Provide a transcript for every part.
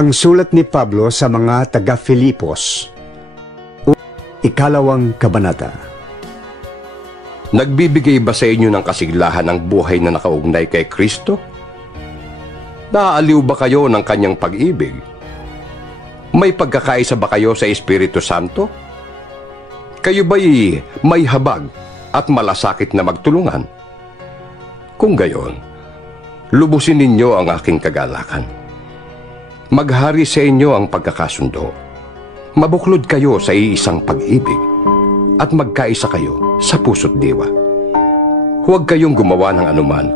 Ang sulat ni Pablo sa mga taga-Filipos. Ikalawang Kabanata. Nagbibigay ba sa inyo ng kasiglahan ang buhay na nakaugnay kay Kristo? Naaaliw ba kayo ng kanyang pag-ibig? May pagkakaisa ba kayo sa Espiritu Santo? Kayo ba'y may habag at malasakit na magtulungan? Kung gayon, lubusin ninyo ang aking kagalakan. Maghari sa inyo ang pagkakasundo. Mabuklod kayo sa iisang pag-ibig at magkaisa kayo sa puso't diwa. Huwag kayong gumawa ng anuman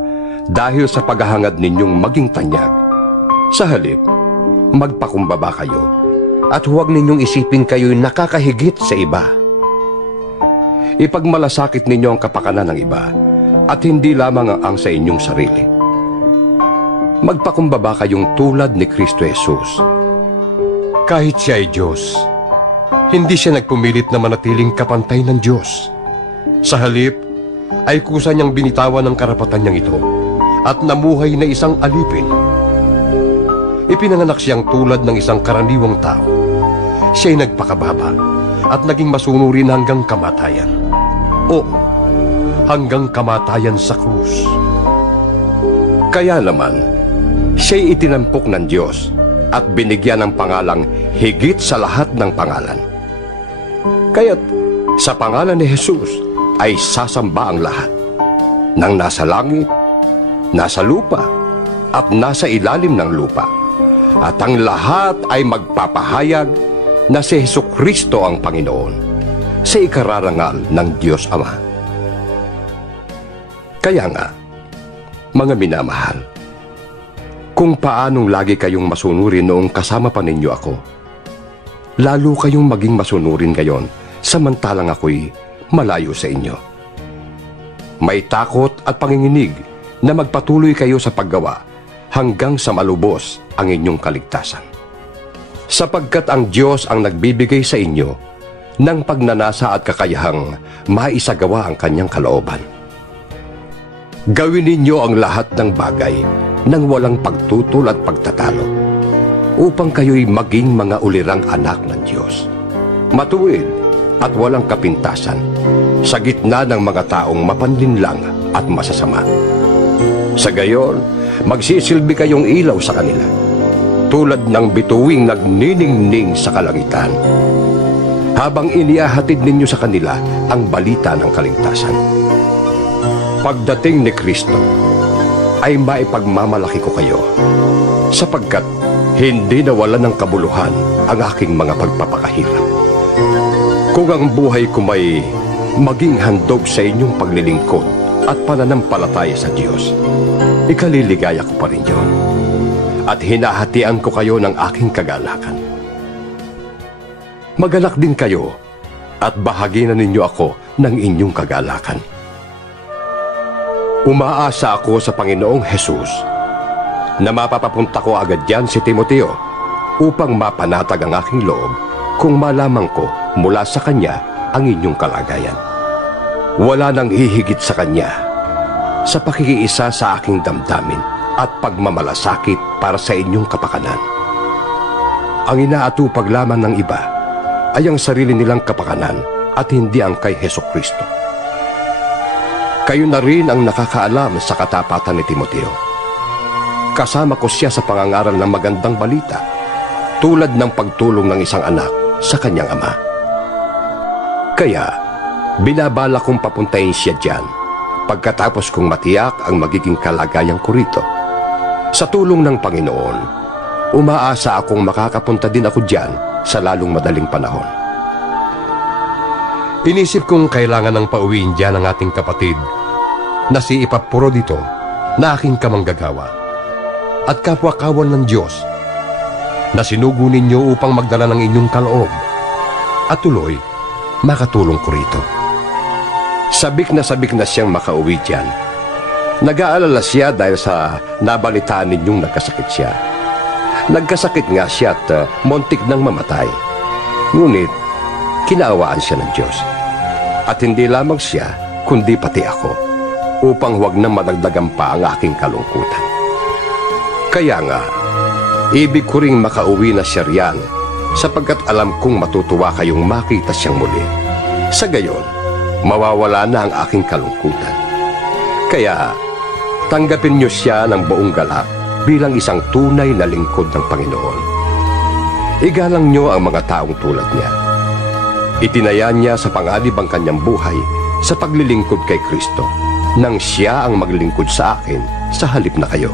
dahil sa paghahangad ninyong maging tanyag. Sa halip, magpakumbaba kayo at huwag ninyong isipin kayo'y nakakahigit sa iba. Ipagmalasakit ninyo ang kapakanan ng iba at hindi lamang ang sa inyong sarili. Magpakumbaba kayong tulad ni Kristo Jesus. Kahit siya ay Diyos, hindi siya nagpumilit na manatiling kapantay ng Diyos. Sa halip, ay kusa niyang binitawan ng karapatan niyang ito at namuhay na isang alipin. Ipinanganak siyang tulad ng isang karaniwang tao. Siya'y nagpakababa at naging masunurin hanggang kamatayan. Oo, hanggang kamatayan sa krus. Kaya naman, siya'y itinampok ng Diyos at binigyan ng pangalang higit sa lahat ng pangalan. Kaya't sa pangalan ni Jesus ay sasamba ang lahat ng nasa langit, nasa lupa, at nasa ilalim ng lupa. At ang lahat ay magpapahayag na si Heso Kristo ang Panginoon sa ikararangal ng Diyos Ama. Kaya nga, mga minamahal, kung paanong lagi kayong masunurin noong kasama pa ninyo ako, lalo kayong maging masunurin ngayon samantalang ako'y malayo sa inyo. May takot at panginginig na magpatuloy kayo sa paggawa hanggang sa malubos ang inyong kaligtasan. Sapagkat ang Diyos ang nagbibigay sa inyo ng pagnanasa at kakayahang maisagawa ang kanyang kalooban. Gawin ninyo ang lahat ng bagay nang walang pagtutol at pagtatalo upang kayo'y maging mga ulirang anak ng Diyos. Matuwid at walang kapintasan sa gitna ng mga taong mapanlinlang at masasama. Sa gayon, magsisilbi kayong ilaw sa kanila tulad ng bituing nagniningning sa kalangitan habang iniahatid ninyo sa kanila ang balita ng kaligtasan. Pagdating ni Kristo, ay maipagmamalaki ko kayo sapagkat hindi nawala ng kabuluhan ang aking mga pagpapakahirap. Kung ang buhay ko may maging handog sa inyong paglilingkod at pananampalataya sa Diyos, ikaliligaya ko pa rin yun. At hinahatian ko kayo ng aking kagalakan. Magalak din kayo at bahagi na ninyo ako ng inyong kagalakan. Umaasa ako sa Panginoong Hesus na mapapapunta ko agad yan si Timoteo upang mapanatag ang aking loob kung malaman ko mula sa kanya ang inyong kalagayan. Wala nang hihigit sa kanya sa pakikiisa sa aking damdamin at pagmamalasakit para sa inyong kapakanan. Ang inaatupag lamang ng iba ay ang sarili nilang kapakanan at hindi ang kay Heso Kristo. Kayo na rin ang nakakaalam sa katapatan ni Timoteo. Kasama ko siya sa pangangaral ng magandang balita, tulad ng pagtulong ng isang anak sa kanyang ama. Kaya, binabala kong papuntahin siya dyan pagkatapos kong matiyak ang magiging kalagayan ko rito. Sa tulong ng Panginoon, umaasa akong makakapunta din ako dyan sa lalong madaling panahon. Inisip kong kailangan ng pauwiin dyan ang ating kapatid na si Ipapuro dito na aking kamanggagawa at kapwa-kawan ng Diyos na sinugo ninyo upang magdala ng inyong kaloob at tuloy makatulong ko rito. Sabik na sabik na siyang makauwi dyan. Nag-aalala siya dahil sa nabalitaan ninyong nagkasakit siya. Nagkasakit nga siya at uh, montik nang mamatay. Ngunit, kinaawaan siya ng Diyos. At hindi lamang siya, kundi pati ako, upang huwag na madagdagan pa ang aking kalungkutan. Kaya nga, Ibig ko ring makauwi na siya riyan sapagkat alam kong matutuwa kayong makita siyang muli. Sa gayon, mawawala na ang aking kalungkutan. Kaya, tanggapin niyo siya ng buong galak bilang isang tunay na lingkod ng Panginoon. Igalang niyo ang mga taong tulad niya. Itinaya niya sa panganib ang kanyang buhay sa paglilingkod kay Kristo nang siya ang maglingkod sa akin sa halip na kayo.